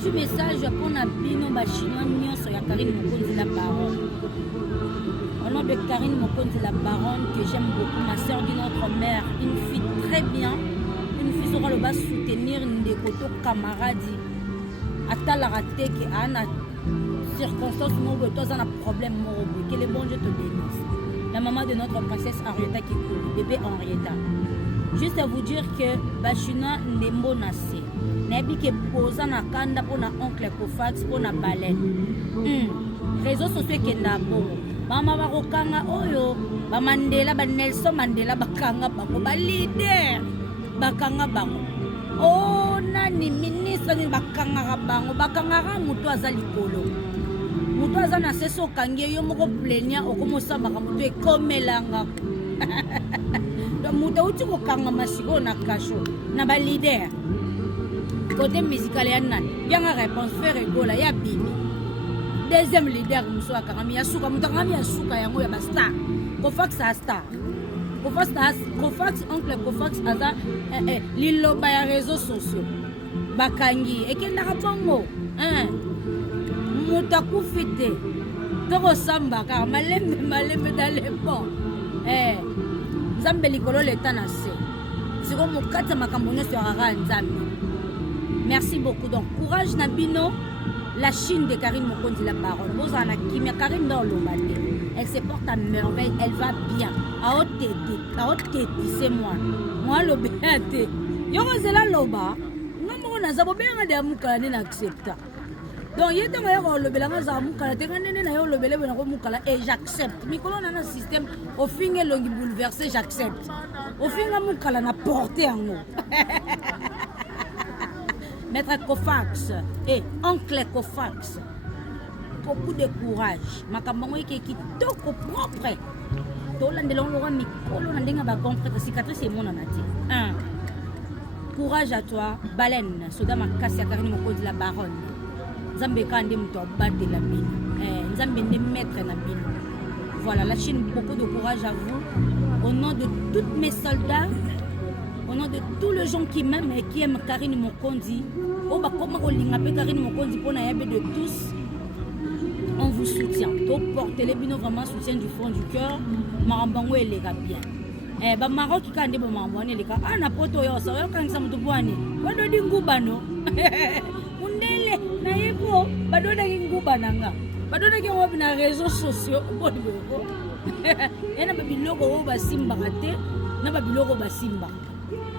Tu message pour Nabino Bachinois Nyonso ya Karine Mokonzi la baronne. Au nom de Karine Mokonzi la baronne, que j'aime beaucoup, ma soeur dit notre mère, une fille très bien, une fille sera le bas soutenir des koto camarades. Ata la raté que ana circonstance moro toi un problème moro que le bon Dieu te bénisse. La maman de notre princesse Henrietta qui coule, bébé Henrietta. Juste à vous dire que Bachina Nembo Nassé. Nabi qui posa na kanda pour na oncle Kofax pour na baleine. Réseaux sociaux qui na bon. Mama barokanga oyo, ba Mandela, ba Nelson Mandela bakanga bango, ba leader bakanga bango. Oh nani ministre ni bakanga bango, bakanga mutu azali kolo. Mutu azana seso kangie yo moko plenia okomosa makamutu ekomelanga. Mutu uti kokanga masiko na kasho na ba leader. Côté musical ya nani bien réponse faire rigola ya bini deuxième leader muso akangami ya suka mutangami ya suka yango ya ba star Kofax a star Kofax oncle Kofax aza liloba ya réseaux sociaux bakangi ekenda kabongo mutakufite toko samba ka malembe dans les ponts nzambe likolo leta na se siko mukata makambo nyonso ya kaka nzambe. Merci beaucoup. Donc, courage Nabino, la Chine de Karine Mokonzi la baronne. Vous en avez Karine dans le matin. Elle se porte à merveille, elle va bien. À haute tête, c'est moi. Moi, le béaté. Yo, c'est là, loba. Non, on a zabobé un de Amoukala, n'accepte. Donc, il y a le bélange à Amoukala, le bélange et j'accepte. Mais quand on a un système, au fin, il est bouleversé, j'accepte. Au fin, Amoukala n'a porté en nous. Maître Kofax et oncle Kofax, beaucoup de courage. Makambo qui est toko propre. Cicatrice et mon anati. Courage à toi, baleine. Soda makasi Karine Mokonzi la baronne. Nzambe kande muto battre la bine. Nzambe ne mettre la bine. Voilà, la Chine, beaucoup de courage à vous. Au nom de tous mes soldats. Au nom de tous les gens qui m'aiment et qui aiment Karine Mokonzi, de tous, on vous soutient. Donc portez-les bien vraiment soutien du fond du cœur. Marambango et les gars bien. Maroc qui kande mamambone les gars. Ah na poto yo so yo kangisa mutubwani. Bado di ngubano. Mundele na yebo bado na ngubana nga. Bado na ke wapi na réseaux sociaux bodi boko. Yana babiloko o basimba kate na babiloko basimba.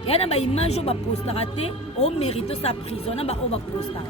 Il y a des images qui sont postées, on mérite sa prison, on va poster.